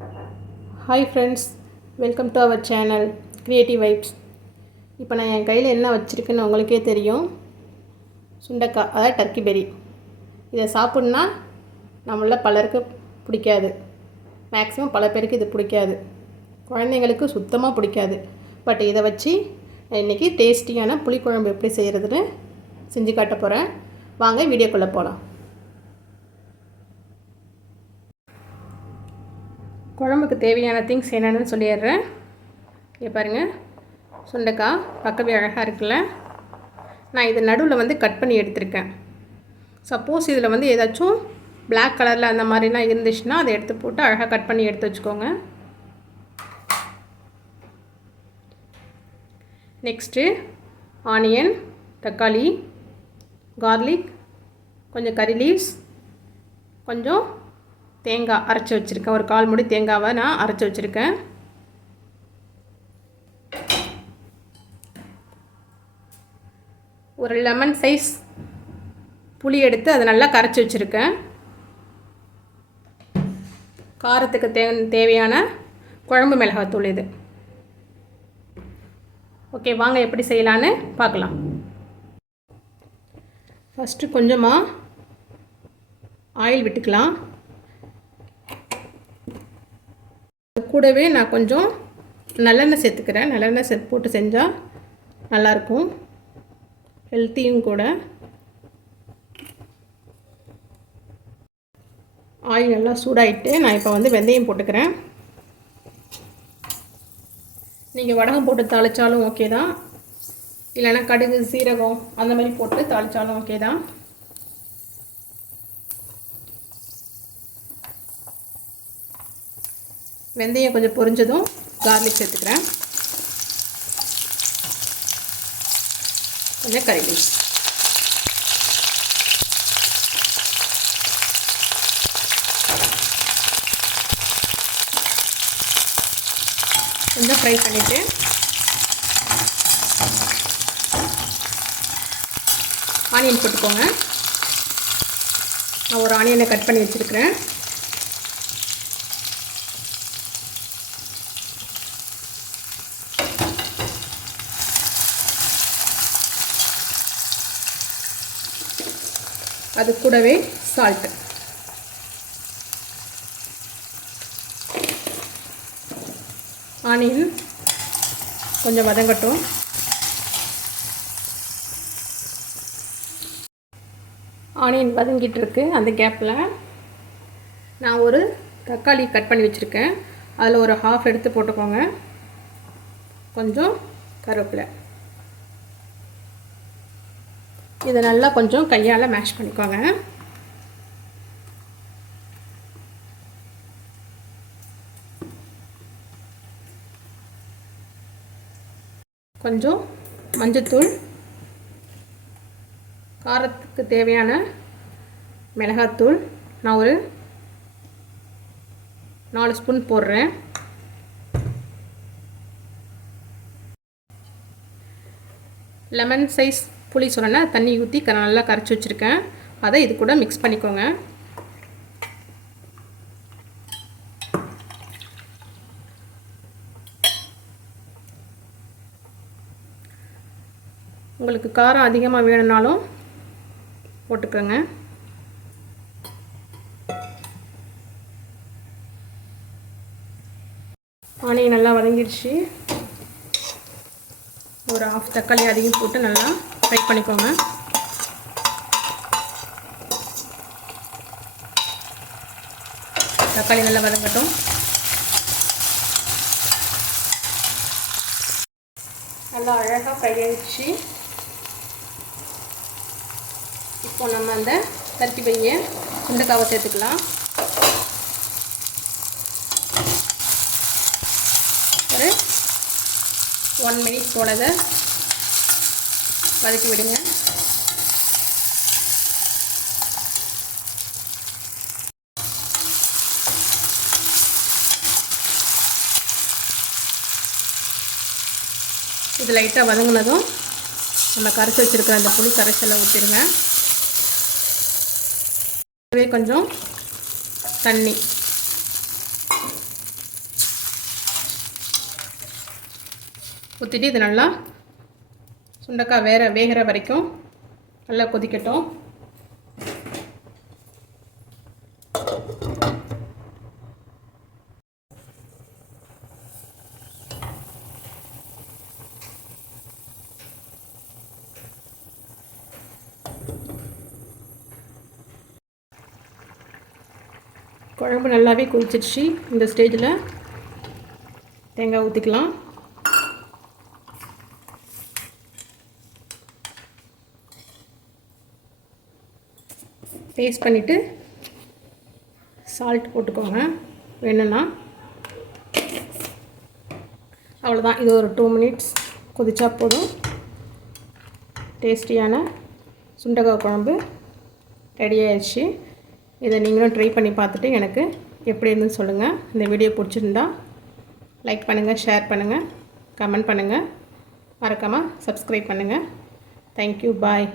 Hi friends, welcome to our channel Creative Vibes. இப்போ நான் என் கையில் என்ன வச்சிருக்கேன்னு உங்களுக்கே தெரியும். சுண்டக்காய், அதாவது டர்க்கி பெரி. இதை சாப்பிட்னா நம்மள பலருக்கு பிடிக்காது. மேக்ஸிமம் பல பேருக்கு இது பிடிக்காது. குழந்தைங்களுக்கு சுத்தமாக பிடிக்காது. பட் இதை வச்சு இன்றைக்கி டேஸ்டியான புளிக்குழம்பு எப்படி செய்கிறதுன்னு செஞ்சு காட்ட போகிறேன். வாங்க வீடியோக்குள்ளே போகலாம். குழம்புக்கு தேவையான திங்ஸ் என்னென்னு சொல்லிடுறேன். இங்கே பாருங்கள், சுண்டைக்காய் பார்க்கவே அழகாக இருக்குல்ல. நான் இது நடுவில் கட் பண்ணி எடுத்திருக்கேன். சப்போஸ் இதில் ஏதாச்சும் பிளாக் கலரில் அந்த மாதிரிலாம் இருந்துச்சுன்னா அதை எடுத்து போட்டு அழகாக கட் பண்ணி எடுத்து வச்சுக்கோங்க. நெக்ஸ்ட்டு ஆனியன், தக்காளி, கார்லிக், கொஞ்சம் கறி லீவ்ஸ், கொஞ்சம் தேங்காய் அரைச்சி வச்சுருக்கேன். ஒரு 1/4 மூடி தேங்காவை நான் அரைச்சி வச்சுருக்கேன். ஒரு லெமன் சைஸ் புளி எடுத்து அதை நல்லா கரைச்சி வச்சுருக்கேன். காரத்துக்கு தேவையான குழம்பு மிளகாத்தூள் இது. ஓகே, வாங்க எப்படி செய்யலான்னு பார்க்கலாம். ஃபஸ்ட்டு கொஞ்சமாக ஆயில் விட்டுக்கலாம். கூடவே நான் கொஞ்சம் நல்லெண்ணெய் சேர்த்துக்கிறேன். நல்லெண்ணெய் போட்டு செஞ்சால் நல்லாயிருக்கும், ஹெல்த்தியும் கூட. ஆயில் நல்லா சூடாகிட்டு நான் இப்போ வெந்தயம் போட்டுக்கிறேன். நீங்கள் வடகம் போட்டு தாளித்தாலும் ஓகே தான், இல்லைன்னா கடுகு சீரகம் அந்த மாதிரி போட்டு தாளித்தாலும் ஓகே தான். வெந்தயம் கொஞ்சம் பொரிஞ்சதும் கார்லிக் சேர்த்துக்கிறேன். கொஞ்சம் கறி லீவ்ஸ், கொஞ்சம் ஃப்ரை பண்ணிவிட்டு ஆனியன் போட்டுக்கோங்க. நான் ஒரு ஆனியனை கட் பண்ணி வச்சுருக்கிறேன். அது கூடவே சால்ட்டு, ஆனியன் கொஞ்சம் வதங்கட்டும். ஆனியன் வதங்கிட்டு இருக்கு. அந்த கேப்பில் நான் ஒரு தக்காளி கட் பண்ணி வச்சுருக்கேன். அதில் ஒரு 1/2 எடுத்து போட்டுக்கோங்க. கொஞ்சம் கருவேப்பிலை, இதை நல்லா கொஞ்சம் கையால் மேஷ் பண்ணிக்கோங்க. கொஞ்சம் மஞ்சத்தூள், காரத்துக்கு தேவையான மிளகாத்தூள் நான் ஒரு 4 ஸ்பூன் போடுறேன். லெமன் சைஸ் புளி சொன்னா தண்ணி ஊற்றி நல்லா கரைச்சி வச்சுருக்கேன். அதை இது கூட மிக்ஸ் பண்ணிக்கோங்க. உங்களுக்கு காரம் அதிகமாக வேணும்னாலும் போட்டுக்கோங்க. ஆனியன் நல்லா வதங்கிடுச்சு. ஒரு 1/2 தக்காளி அதையும் போட்டு நல்லா ஃப்ரை பண்ணிக்கோங்க. தக்காளி நல்லா வதங்கட்டும். நல்லா அழகாக ஃப்ரை ஆகிடுச்சு. இப்போ நம்ம அந்த டர்க்கி பெரிய சுண்டைக்காவை சேர்த்துக்கலாம். ஒரு 1 மினிட் போல வதக்கி விடுங்க. இது லைட்டாக வதங்கினதும் நம்ம கரைச்சி வச்சுருக்கிற அந்த புளி கரைசலை ஊற்றிடுங்க. கொஞ்சம் தண்ணி ஊற்றிட்டு இது நல்லா சுண்டக்காய் வேகிற வரைக்கும் நல்லா கொதிக்கட்டும். குழம்பு நல்லாவே கொதிச்சிடுச்சு. இந்த ஸ்டேஜில் தேங்காய் ஊற்றிக்கலாம். டேஸ்ட் பண்ணிவிட்டு சால்ட் போட்டுக்கோங்க வேணும்னா. அவ்வளோதான். இது ஒரு 2 minutes கொதிச்சா போதும். டேஸ்டியான சுண்டக்காய் குழம்பு ரெடி ஆயிடுச்சு. இதை நீங்களும் ட்ரை பண்ணி பார்த்துட்டு எனக்கு எப்படி இருந்துன்னு சொல்லுங்கள். இந்த வீடியோ பிடிச்சிருந்தா லைக் பண்ணுங்கள், ஷேர் பண்ணுங்கள், கமெண்ட் பண்ணுங்கள், மறக்காமல் சப்ஸ்கிரைப் பண்ணுங்கள். தேங்க்யூ, பாய்.